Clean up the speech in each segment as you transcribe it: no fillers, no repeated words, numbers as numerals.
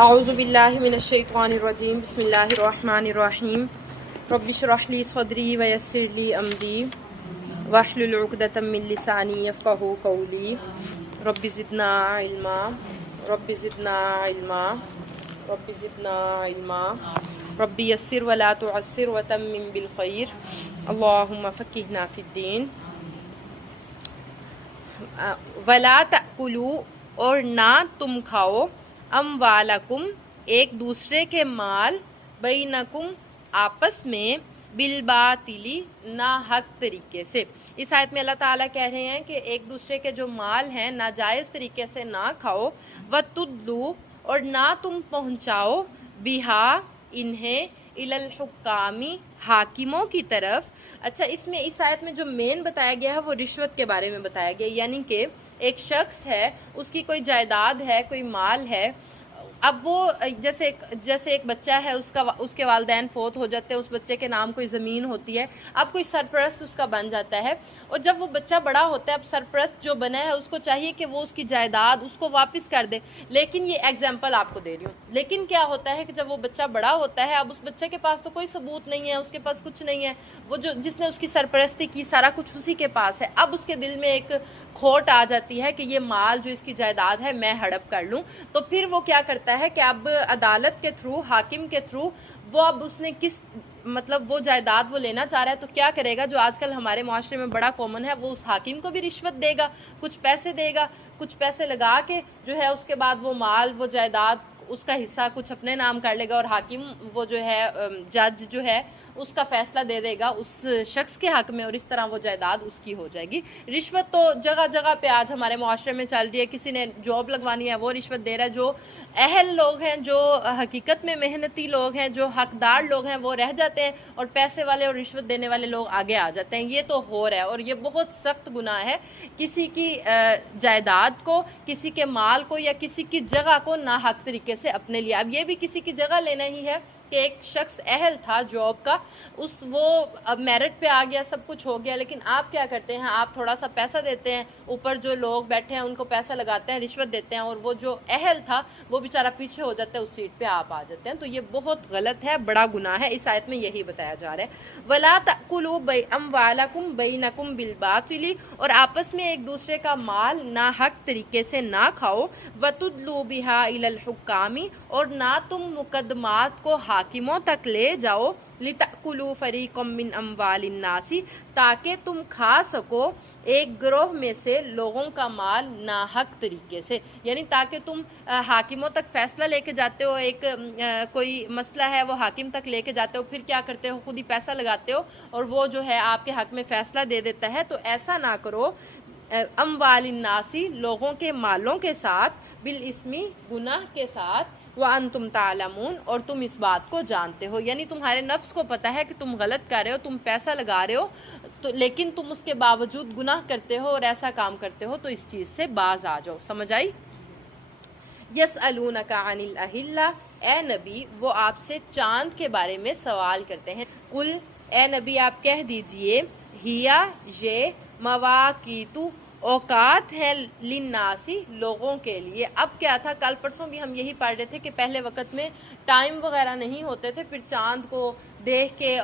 اعوذ باللہ من الشیطان الرجیم بسم اللہ الرحمن الرحیم رب اشرح لی صدری ویسر لی امری واحلل عقدۃ من لسانی یفقہوا قولی رب زدنا علما رب زدنا علما رب زدنا علما رب یسر ولا تعسر وتمم بالخیر اللہم فقہنا فی الدین ولا تأکلوا اور نہ تم کھاؤ اموالکم ایک دوسرے کے مال بینکم آپس میں بالباطلی ناحق طریقے سے۔ اس آیت میں اللہ تعالیٰ کہہ رہے ہیں کہ ایک دوسرے کے جو مال ہیں ناجائز طریقے سے نہ کھاؤ، وتدلوا اور نہ تم پہنچاؤ بہا انہیں الی الحکامی حاکموں کی طرف۔ اچھا، اس میں اس آیت میں جو مین بتایا گیا ہے وہ رشوت کے بارے میں بتایا گیا، یعنی کہ ایک شخص ہے، اس کی کوئی جائیداد ہے، کوئی مال ہے، اب وہ جیسے ایک بچہ ہے، اس کے والدین فوت ہو جاتے ہیں، اس بچے کے نام کوئی زمین ہوتی ہے، اب کوئی سرپرست اس کا بن جاتا ہے، اور جب وہ بچہ بڑا ہوتا ہے اب سرپرست جو بنا ہے اس کو چاہیے کہ وہ اس کی جائیداد اس کو واپس کر دے۔ لیکن یہ ایگزامپل آپ کو دے رہی ہوں، لیکن کیا ہوتا ہے کہ جب وہ بچہ بڑا ہوتا ہے اب اس بچے کے پاس تو کوئی ثبوت نہیں ہے، اس کے پاس کچھ نہیں ہے، وہ جس نے اس کی سرپرستی کی سارا کچھ اسی کے پاس ہے، اب اس کے دل میں ایک کھوٹ آ جاتی ہے کہ یہ مال جو اس کی جائیداد ہے میں ہڑپ کر لوں، تو پھر وہ کیا کرتا ہے کہ اب عدالت کے تھرو، حاکم کے تھرو، وہ اب اس نے وہ جائیداد وہ لینا چاہ رہا ہے تو کیا کرے گا، جو آج کل ہمارے معاشرے میں بڑا کامن ہے، وہ اس حاکم کو بھی رشوت دے گا، کچھ پیسے دے گا، کچھ پیسے لگا کے جو ہے اس کے بعد وہ مال، وہ جائیداد، اس کا حصہ کچھ اپنے نام کر لے گا، اور حاکم وہ جو ہے جج جو ہے اس کا فیصلہ دے دے گا اس شخص کے حق میں، اور اس طرح وہ جائیداد اس کی ہو جائے گی۔ رشوت تو جگہ جگہ پہ آج ہمارے معاشرے میں چل رہی ہے، کسی نے جاب لگوانی ہے وہ رشوت دے رہا ہے، جو اہل لوگ ہیں، جو حقیقت میں محنتی لوگ ہیں، جو حقدار لوگ ہیں وہ رہ جاتے ہیں، اور پیسے والے اور رشوت دینے والے لوگ آگے آ جاتے ہیں۔ یہ تو ہو رہا ہے، اور یہ بہت سخت گناہ ہے، کسی کی جائیداد کو، کسی کے مال کو یا کسی کی جگہ کو ناحق طریقے سے اپنے لیے۔ اب یہ بھی کسی کی جگہ لینا ہی ہے کہ ایک شخص اہل تھا جاب کا، وہ اب میرٹ پہ آ گیا، سب کچھ ہو گیا، لیکن آپ کیا کرتے ہیں، آپ تھوڑا سا پیسہ دیتے ہیں، اوپر جو لوگ بیٹھے ہیں ان کو پیسہ لگاتے ہیں، رشوت دیتے ہیں، اور وہ جو اہل تھا وہ بیچارہ پیچھے ہو جاتا ہے، اس سیٹ پہ آپ آ جاتے ہیں، تو یہ بہت غلط ہے، بڑا گناہ ہے۔ اس آیت میں یہی بتایا جا رہا ہے، وَلَا تَأْكُلُوا أَمْوَالَكُمْ بَيْنَكُمْ بِالْبَاطِلِ اور آپس میں ایک دوسرے کا مال ناحق طریقے سے نہ کھاؤ، وَتُدْلُوا بِهَا إِلَى الْحُكَّامِ اور نہ تم مقدمات کو حاکموں تک لے جاؤ، لِتَأْكُلُوا فَرِيقًا مِّنْ أَمْوَالِ النَّاسِ تاکہ تم کھا سکو ایک گروہ میں سے لوگوں کا مال ناحق طریقے سے، یعنی تاکہ تم حاکموں تک فیصلہ لے کے جاتے ہو، ایک کوئی مسئلہ ہے وہ حاکم تک لے کے جاتے ہو، پھر کیا کرتے ہو، خود ہی پیسہ لگاتے ہو اور وہ جو ہے آپ کے حق میں فیصلہ دے دیتا ہے، تو ایسا نہ کرو۔ اموال الناس لوگوں کے مالوں کے ساتھ، بالاسم گناہ کے ساتھ، وَأَنْتُمْ تَعْلَمُونَ اور تم اس بات کو جانتے ہو، یعنی تمہارے نفس کو پتہ ہے کہ تم غلط کر رہے ہو، تم پیسہ لگا رہے ہو، لیکن تم اس کے باوجود گناہ کرتے ہو اور ایسا کام کرتے ہو، تو اس چیز سے باز آ جاؤ۔ سمجھ آئی؟ یسألونک عن الأہلہ اے نبی وہ آپ سے چاند کے بارے میں سوال کرتے ہیں، قل اے نبی آپ کہہ دیجئے، ہیا یہ مواقیت اوقات ہے، للناسی لوگوں کے لیے۔ اب کیا تھا، کل پرسوں بھی ہم یہی پڑھ رہے تھے کہ پہلے وقت میں ٹائم وغیرہ نہیں ہوتے تھے، پھر چاند کو دیکھ کے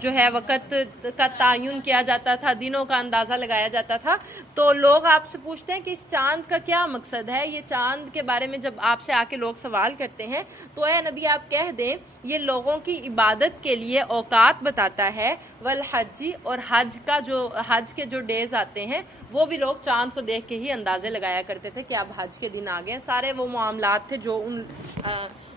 جو ہے وقت کا تعین کیا جاتا تھا، دنوں کا اندازہ لگایا جاتا تھا، تو لوگ آپ سے پوچھتے ہیں کہ اس چاند کا کیا مقصد ہے، یہ چاند کے بارے میں جب آپ سے آ کے لوگ سوال کرتے ہیں تو اے نبی آپ کہہ دیں یہ لوگوں کی عبادت کے لیے اوقات بتاتا ہے، والحجی اور حج کے جو ڈیز آتے ہیں وہ بھی لوگ چاند کو دیکھ کے ہی اندازے لگایا کرتے تھے کہ اب حج کے دن آ گئے، سارے وہ معاملات تھے جو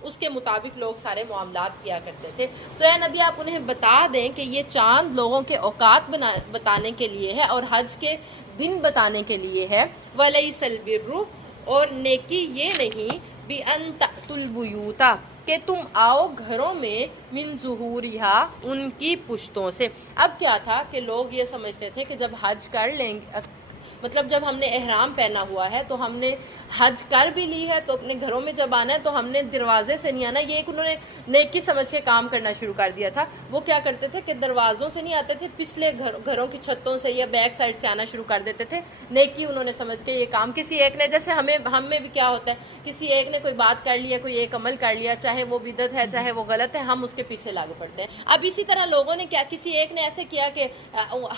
اس کے مطابق لوگ سارے معاملات کیا کرتے تھے۔ تو اے نبی آپ انہیں بتا دیں کہ یہ چاند لوگوں کے اوقات بتانے کے لیے ہے اور حج کے دن بتانے کے لیے ہے، وَلَيْسَ الْبِرُّ اور نیکی یہ نہیں، بِأَن تَأْتُوا الْبُيُوتَ کہ تم آؤ گھروں میں، من ظہورہا ان کی پشتوں سے۔ اب کیا تھا کہ لوگ یہ سمجھتے تھے کہ جب حج کر لیں مطلب جب ہم نے احرام پہنا ہوا ہے تو ہم نے حج کر بھی لی ہے تو اپنے گھروں میں جب آنا ہے تو ہم نے دروازے سے نہیں آنا. یہ ایک انہوں نے نیکی سمجھ کے کام کرنا شروع کر دیا تھا. وہ کیا کرتے تھے کہ دروازوں سے نہیں آتے تھے, پچھلے گھروں کی چھتوں سے یا بیک سائڈ سے آنا شروع کر دیتے تھے. نیکی انہوں نے سمجھ کے یہ کام, کسی ایک نے, جیسے ہم میں بھی کیا ہوتا ہے, کسی ایک نے کوئی بات کر لیا, کوئی ایک عمل کر لیا, چاہے وہ بدعت ہے چاہے وہ غلط ہے, ہم اس کے پیچھے لاگو پڑتے ہیں. اب اسی طرح لوگوں نے کیا, کسی ایک نے ایسے کیا کہ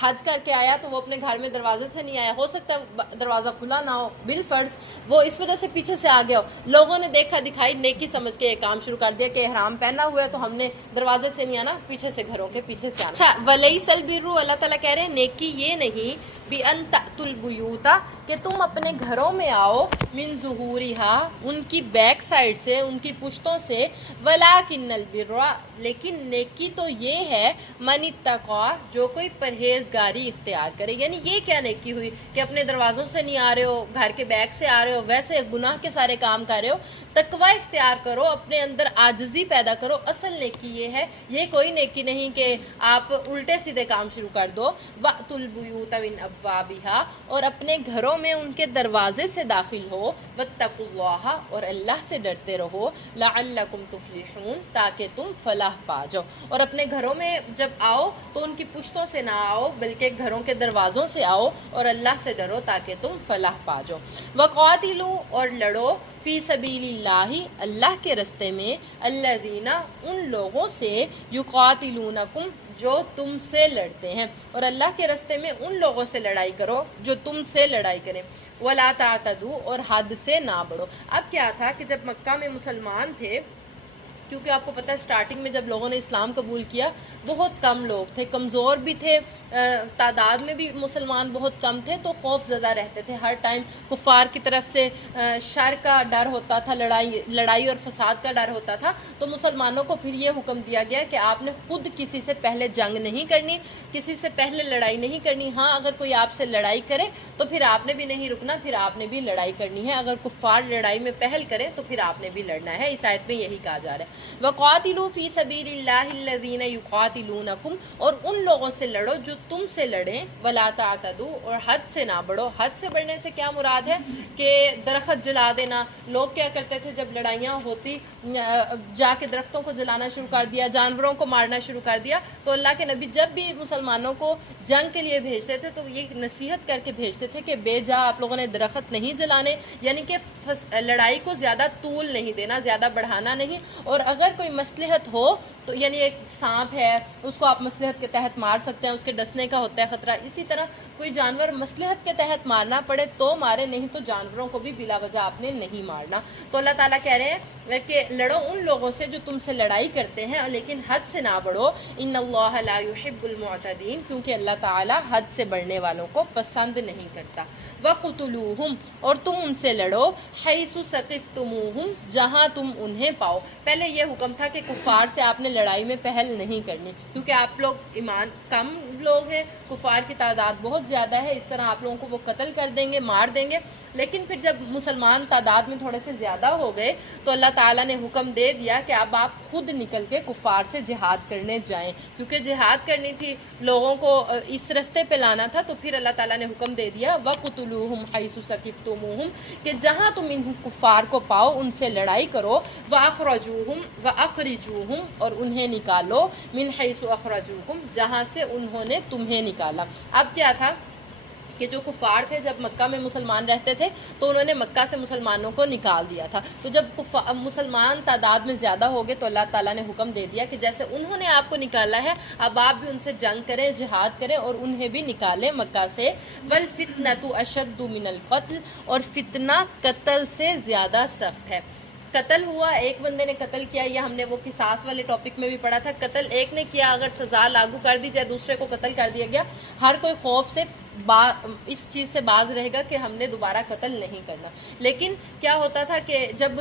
حج کر کے آیا تو وہ اپنے گھر میں دروازے سے نہیں آیا, ہو سکتا ہے دروازہ کھلا نہ ہو بالفرض, وہ اس وجہ سے پیچھے سے آ گیا ہو. لوگوں نے دیکھا دکھائی نیکی سمجھ کے یہ کام شروع کر دیا کہ احرام پہنا ہوا ہے تو ہم نے دروازے سے نہیں آنا, پیچھے سے گھروں کے پیچھے سے آنا. اچھا, ولیس البر, اللہ تعالیٰ کہہ رہے ہیں نیکی یہ نہیں بِأَن تَأْتُوا الْبُيُوتَ, کہ تم اپنے گھروں میں آؤ, من ظہورہا, ان کی بیک سائڈ سے, ان کی پشتوں سے, وَلَٰكِنَّ الْبِرَّ, لیکن نیکی تو یہ ہے, من اتقوا, جو کوئی پرہیزگاری اختیار کرے. یعنی یہ کیا نیکی ہوئی کہ اپنے دروازوں سے نہیں آ رہے ہو, گھر کے بیک سے آ رہے ہو, ویسے گناہ کے سارے کام کر رہے ہو. تقوی اختیار کرو, اپنے اندر عاجزی پیدا کرو. اصل نیکی یہ ہے, یہ کوئی نیکی نہیں کہ آپ الٹے سیدھے کام شروع کر دو. وَأْتُوا الْبُيُوتَ مِنْ أَبْوَابِهَا, اور اپنے گھروں میں ان کے دروازے سے داخل ہو. وَاتَّقُوا اللَّهَ, اور اللہ سے ڈرتے رہو. لَعَلَّكُمْ تُفْلِحُونَ, تاکہ تم فلاح پا جاؤ. اور اپنے گھروں میں جب آؤ تو ان کی پشتوں سے نہ آؤ بلکہ گھروں کے دروازوں سے آؤ, اور اللہ سے ڈرو تاکہ تم فلاح پا جاؤ. وَقَاتِلُوا, اور لڑو, فی سبیل اللہ, اللہ کے رستے میں, الذین, ان لوگوں سے, یقاتلونکم, جو تم سے لڑتے ہیں. اور اللہ کے رستے میں ان لوگوں سے لڑائی کرو جو تم سے لڑائی کریں. ولا تعتدوا, اور حد سے نہ بڑھو. اب کیا تھا کہ جب مکہ میں مسلمان تھے, کیونکہ آپ کو پتہ ہے سٹارٹنگ میں جب لوگوں نے اسلام قبول کیا بہت کم لوگ تھے, کمزور بھی تھے, تعداد میں بھی مسلمان بہت کم تھے, تو خوف زدہ رہتے تھے ہر ٹائم. کفار کی طرف سے شر کا ڈر ہوتا تھا, لڑائی اور فساد کا ڈر ہوتا تھا. تو مسلمانوں کو پھر یہ حکم دیا گیا کہ آپ نے خود کسی سے پہلے جنگ نہیں کرنی, کسی سے پہلے لڑائی نہیں کرنی. ہاں, اگر کوئی آپ سے لڑائی کرے تو پھر آپ نے بھی نہیں رکنا, پھر آپ نے بھی لڑائی کرنی ہے. اگر کفار لڑائی میں پہل کریں تو پھر آپ نے بھی لڑنا ہے. اس آیت میں یہی کہا جا رہا ہے. وَقَاتِلُوا فِي سَبِيلِ اللَّهِ الَّذِينَ يُقَاتِلُونَكُمْ, اور ان لوگوں سے لڑو جو تم سے لڑیں. وَلَا تَعْتَدُوا, اور حد سے نہ بڑھو. حد سے بڑھنے سے کیا مراد ہے کہ درخت جلا دینا. لوگ کیا کرتے تھے جب لڑائیاں ہوتی, جا کے درختوں کو جلانا شروع کر دیا, جانوروں کو مارنا شروع کر دیا. تو اللہ کے نبی جب بھی مسلمانوں کو جنگ کے لیے بھیجتے تھے تو یہ نصیحت کر کے بھیجتے تھے کہ بے جا آپ لوگوں نے درخت نہیں جلانے, یعنی کہ لڑائی کو زیادہ طول نہیں دینا, زیادہ بڑھانا نہیں. اور اگر کوئی مصلحت ہو تو یعنی ایک سانپ ہے, اس کو آپ مصلحت کے تحت مار سکتے ہیں, اس کے ڈسنے کا ہوتا ہے خطرہ. اسی طرح کوئی جانور مصلحت کے تحت مارنا پڑے تو مارے, نہیں تو جانوروں کو بھی بلا وجہ آپ نے نہیں مارنا. تو اللہ تعالیٰ کہہ رہے ہیں کہ لڑو ان لوگوں سے جو تم سے لڑائی کرتے ہیں, لیکن حد سے نہ بڑھو. ان اللہ لا يحب المعتدین, کیونکہ اللہ تعالیٰ حد سے بڑھنے والوں کو پسند نہیں کرتا. وَقُتُلُوهُمْ, اور تم ان سے لڑو, حَيْثُ ثَقِفْتُمُوهُمْ, جہاں تم انہیں پاؤ. پہلے یہ حکم تھا کہ کفار سے آپ نے لڑائی میں پہل نہیں کرنی, کیونکہ آپ لوگ ایمان کم لوگ ہیں, کفار کی تعداد بہت زیادہ ہے, اس طرح آپ لوگوں کو وہ قتل کر دیں گے, مار دیں گے. لیکن پھر جب مسلمان تعداد میں تھوڑے سے زیادہ ہو گئے تو اللہ تعالیٰ نے حکم دے دیا کہ اب آپ خود نکل کے کفار سے جہاد کرنے جائیں, کیونکہ جہاد کرنی تھی, لوگوں کو اس رستے پہ لانا تھا. تو پھر اللہ تعالیٰ نے حکم دے دیا وَقُتُلُوهُمْ حَيْثُ ثَقِفْتُمُوهُمْ, کہ جہاں تم ان کفار کو پاؤ ان سے لڑائی کرو. وَأَخْرِجُوهُمْ, اور انہیں نکالو, مِنْ حَيْثُ أَخْرَجُوكُمْ, جہاں سے انہوں نے تمہیں نکالا. اب کیا تھا کہ جو کفار تھے جب مکہ میں مسلمان رہتے تھے تو انہوں نے مکہ سے مسلمانوں کو نکال دیا تھا. تو جب مسلمان تعداد میں زیادہ ہو گئے تو اللہ تعالیٰ نے حکم دے دیا کہ جیسے انہوں نے آپ کو نکالا ہے اب آپ بھی ان سے جنگ کریں, جہاد کریں, اور انہیں بھی نکالیں مکہ سے. وَالْفِتْنَةُ أَشَدُّ مِنَ الْقَتْلِ, اور فتنہ قتل سے زیادہ سخت ہے. قتل ہوا, ایک بندے نے قتل کیا, یا ہم نے وہ قصاص والے ٹاپک میں بھی پڑھا تھا, قتل ایک نے کیا, اگر سزا لاگو کر دی جائے دوسرے کو قتل کر دیا گیا, ہر کوئی خوف سے اس چیز سے باز رہے گا کہ ہم نے دوبارہ قتل نہیں کرنا. لیکن کیا ہوتا تھا کہ جب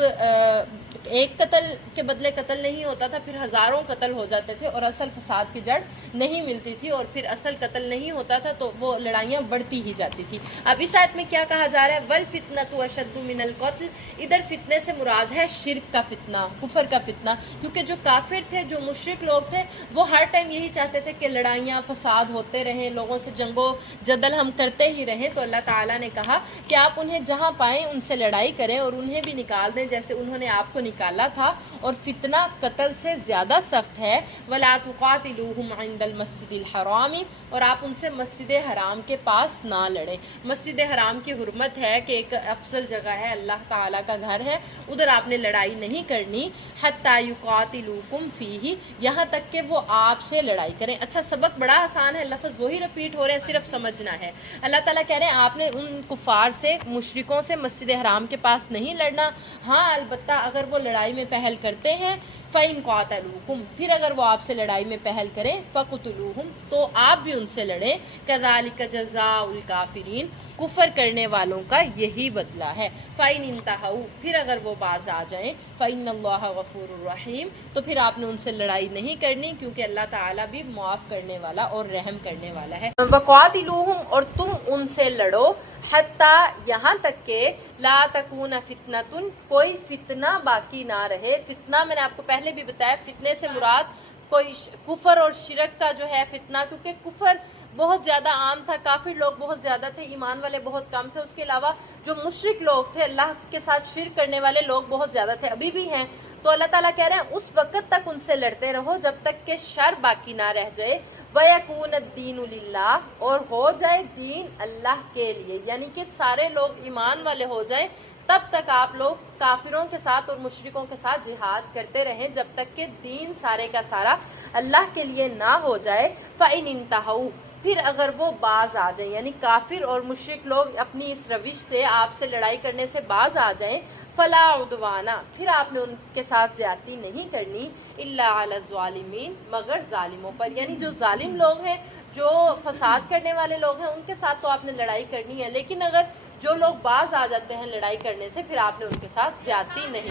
ایک قتل کے بدلے قتل نہیں ہوتا تھا، پھر ہزاروں قتل ہو جاتے تھے اور اصل فساد کی جڑ نہیں ملتی تھی، اور پھر اصل قتل نہیں ہوتا تھا تو وہ لڑائیاں بڑھتی ہی جاتی تھی۔ اب اس آیت میں کیا کہا جا رہا ہے؟ وَالْفِتْنَةُ أَشَدُّ مِنَ الْقَتْلِ، ادھر فتنے سے مراد ہے شرک کا فتنہ، کفر کا فتنہ، کیونکہ جو کافر تھے، جو مشرک لوگ تھے، وہ ہر ٹائم یہی چاہتے تھے کہ لڑائیاں فساد ہوتے رہیں، لوگوں سے جنگ و جدل ہم کرتے ہی رہیں۔ تو اللہ تعالیٰ نے کہا کہ آپ انہیں جہاں پائیں ان سے لڑائی کریں اور انہیں بھی نکال دیں جیسے انہوں نے آپ کو نکالا تھا، اور فتنہ قتل سے زیادہ سخت ہے۔ وَلَا تُقَاتِلُوهُمْ عِنْدَ الْمَسْجِدِ الْحَرَامِ، اور آپ ان سے مسجد حرام کے پاس نہ لڑیں۔ مسجد حرام کی حرمت ہے کہ ایک افضل جگہ ہے، اللہ تعالیٰ کا گھر ہے، ادھر آپ نے لڑائی نہیں کرنی۔ حَتَّى يُقَاتِلُوكُمْ فِيهِ، یہاں تک کہ وہ آپ سے لڑائی کریں۔ اچھا، سبق بڑا آسان ہے، لفظ وہی رپیٹ ہو رہے ہیں، صرف سمجھنا ہے۔ اللہ تعالیٰ کہہ رہے ہیں آپ نے ان کفار سے، مشرکوں سے مسجد حرام کے پاس نہیں لڑنا، ہاں البتہ اگر وہ لڑائی میں پہل کرتے ہیں فَإِن قَاتَلُوكُمْ، پھر اگر وہ آپ سے لڑائی میں پہل کریں فَقْتُلُوهُمْ، تو آپ بھی ان سے لڑیں۔ كَذَلِكَ جَزَاءُ الْكَافِرِينَ، کفر کرنے والوں کا یہی بدلہ ہے۔ فَإِنِ انْتَهَوْا، پھر اگر وہ باز آ جائیں فَإِنَّ اللَّهَ غَفُورٌ رَحِيمٌ، تو پھر آپ نے ان سے لڑائی نہیں کرنی، کیونکہ اللہ تعالیٰ بھی معاف کرنے والا اور رحم کرنے والا ہے۔ وَقَاتِلُوهُمْ، اور تم ان سے لڑو، حتیٰ یہاں تک کہ لا تکون فتنۃ، کوئی فتنہ باقی نہ رہے۔ فتنہ میں نے آپ کو پہلے بھی بتایا، فتنے سے مراد کوئی کفر اور شرک کا جو ہے فتنہ، کیونکہ کفر بہت زیادہ عام تھا، کافر لوگ بہت زیادہ تھے، ایمان والے بہت کم تھے، اس کے علاوہ جو مشرک لوگ تھے، اللہ کے ساتھ شرک کرنے والے لوگ بہت زیادہ تھے، ابھی بھی ہیں۔ تو اللہ تعالیٰ کہہ رہے ہیں اس وقت تک ان سے لڑتے رہو جب تک کہ شر باقی نہ رہ جائے۔ وَيَكُونَ الدِّينُ لِلَّهِ، اور ہو جائے دین اللہ کے لیے، یعنی کہ سارے لوگ ایمان والے ہو جائیں، تب تک آپ لوگ کافروں کے ساتھ اور مشرکوں کے ساتھ جہاد کرتے رہیں جب تک کہ دین سارے کا سارا اللہ کے لیے نہ ہو جائے۔ فَإِنِ انْتَهَوْا، پھر اگر وہ باز آ جائیں، یعنی کافر اور مشرک لوگ اپنی اس روش سے، آپ سے لڑائی کرنے سے باز آ جائیں، فَلَا عُدْوَانَ، پھر آپ نے ان کے ساتھ زیادتی نہیں کرنی، إِلَّا عَلَى الظَّالِمِينَ، مگر ظالموں پر، یعنی جو ظالم لوگ ہیں، جو فساد کرنے والے لوگ ہیں، ان کے ساتھ تو آپ نے لڑائی کرنی ہے، لیکن اگر جو لوگ باز آ جاتے ہیں لڑائی کرنے سے، پھر آپ نے ان کے ساتھ زیادتی نہیں